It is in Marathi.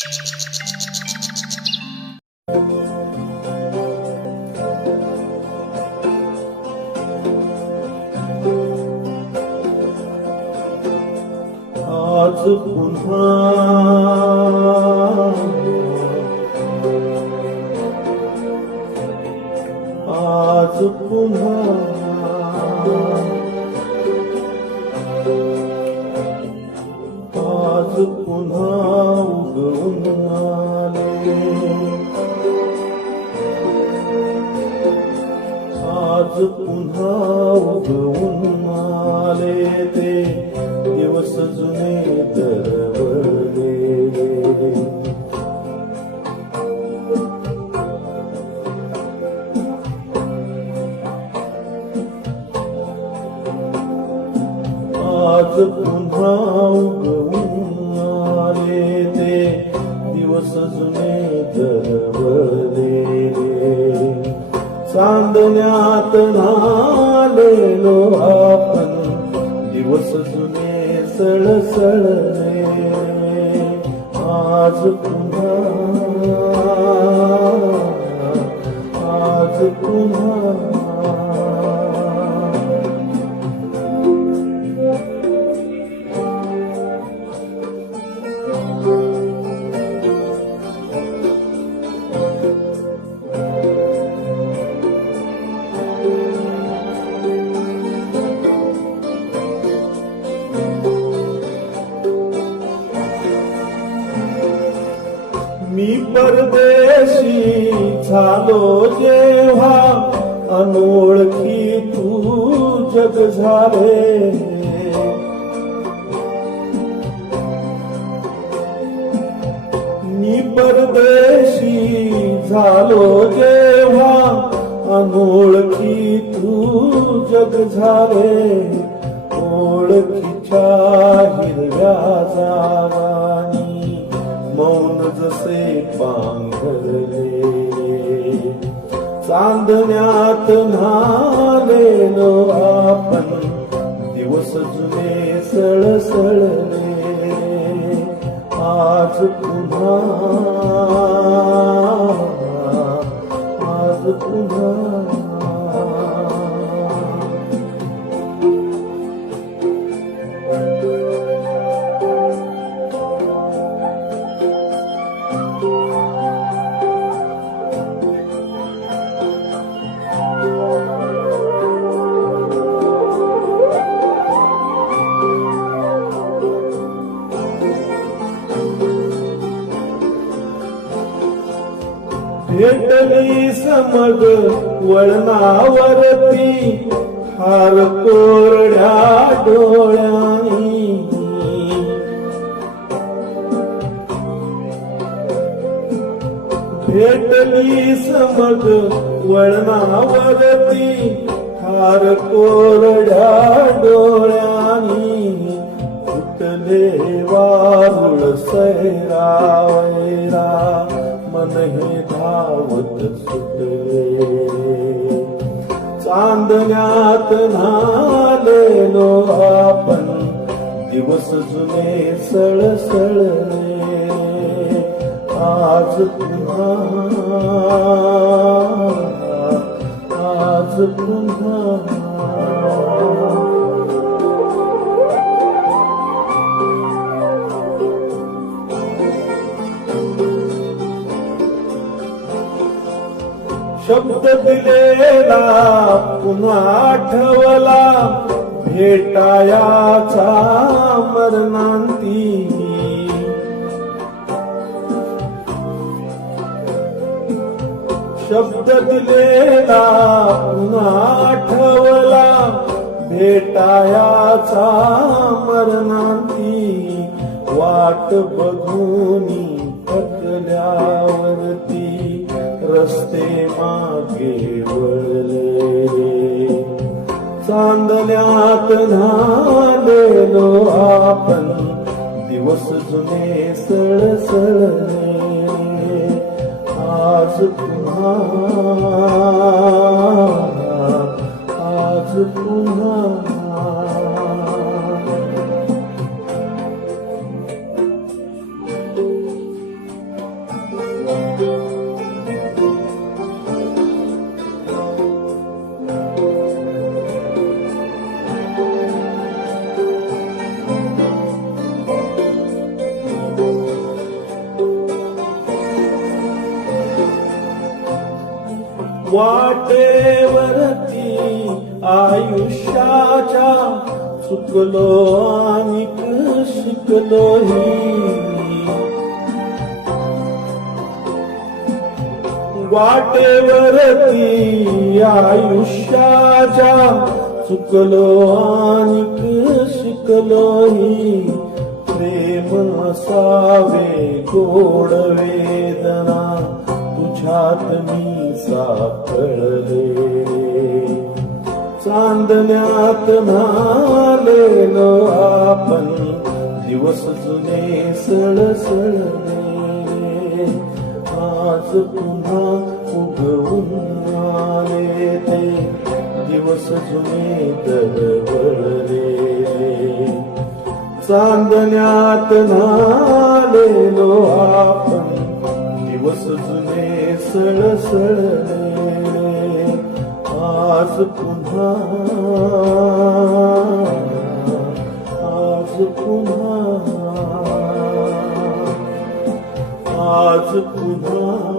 आज पुन्हा आज पुन्हा आज पुन्हा आज पुन्हा उगवून आले ते दिवस जुने दरवळे आज पुन्हा उगवून आले ते दिवस जुने दरवले चांदण्यात नालेलो आपण. दिवस जुने सळसळले आज पुन्हा आज पुन्हा. परदेशी झालो जेव्हा अनोळखी तू जग झाले. मी परदेशी झालो जेव्हा अनोळखी तू जग झाले. ओळखीच्या हिरव्या जागानी मौन जसे पांघरले चांदण्यात न्हालेलो आपण दिवस जुने सळसळले आज पुन्हा भेटली समग वळणावरती हार कोरड्या डोळ्यानी. भेटली समग वळणावरती हार कोरड्या डोळ्यानी. फुटले वारुळ सैरावैरा मन हे धावत सुटले. चांदण्यात न्हालेलो आपण दिवस जुने सळसळले. आज पुन्हा आज पुन्हा. शब्द दिलेला पुन्हा आठवला भेटायाचा मरणांती. शब्द दिलेला पुन्हा आठवला भेटायाचा मरणांती. वाट बघूनी पतल्यावरती रस्ते मागे वळले चांदण्यात न्हालेलो आपण दिवस जुने सळसळले आज पुन्हा आज पुन्हा वाटेवरती आयुष्याच्या चुकलो आणि शिकलोही वाटेवरती आयुष्याच्या चुकलो आणि शिकलोही प्रेम असावे गोड वेदना. तुझ्यात मी सापडले. चांदण्यात नालेलो आपण दिवस जुने सळसळले. आज पुन्हा उगवून आले ते दिवस जुने दरवळले चांदण्यात नालेलो आपण सळसळले आज पुन्हा आज पुन्हा आज पुन्हा